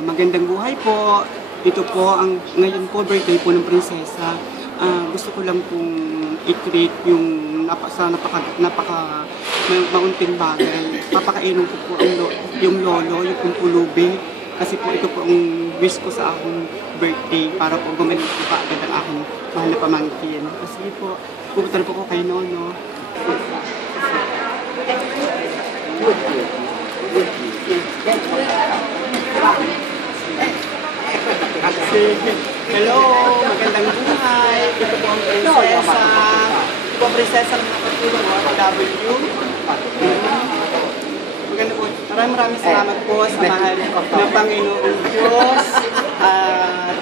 Magandang buhay po. Ito po, ngayon po, birthday po ng prinsesa. Gusto ko lang pong i-treat yung napaka maunting bagay. Papakainom ko po yung lolo, yung pulubi. Kasi po ito po ang wish ko sa akong birthday para po gumaling po kaagad ang aking mahal na pamangkin. Kasi po, pupunta po ko kay Nono. Hello, magandang buhay. Ito po ang prinsesa. Ito po ang prinsesa ng nakatulong OFW. Maganda po. Maraming salamat po sa mahal ng Panginoong Diyos.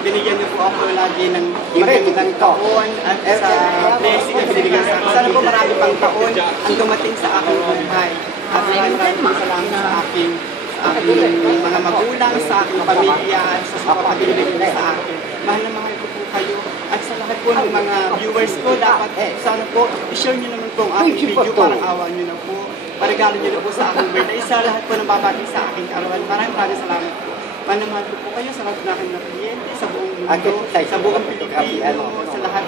Binigyan niyo po ako lagi ng magandang taon at sa blessing na binigyan sa akin. Sana po marami pang taon ang dumating sa aking buhay. At maraming salamat sa aking mga magulang, sa aking pamilya, sa pagpapabilig nyo sa akin. Mahal na mahal ko po kayo. At sa lahat po ng mga viewers ko, dapat sana po, i-share nyo naman po ang aking video, parang awa nyo na po. Paregalo nyo na po sa aking birthday. Sa lahat po ng babating sa aking karawan. Maraming salamat po. Mahal na mahal ko po kayo sa lahat ng aking mga kliyente, sa buong mundo, sa buong Pilipino, sa lahat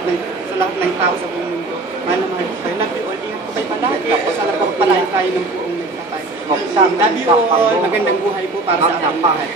ng tao sa buong mundo. Mahal na mahal ko kayo. Love you all. Ingat po kayo palagi. Sana po palayan tayo ng buong nagtatay. Love you all. Magandang buhay po para sa ating lahat.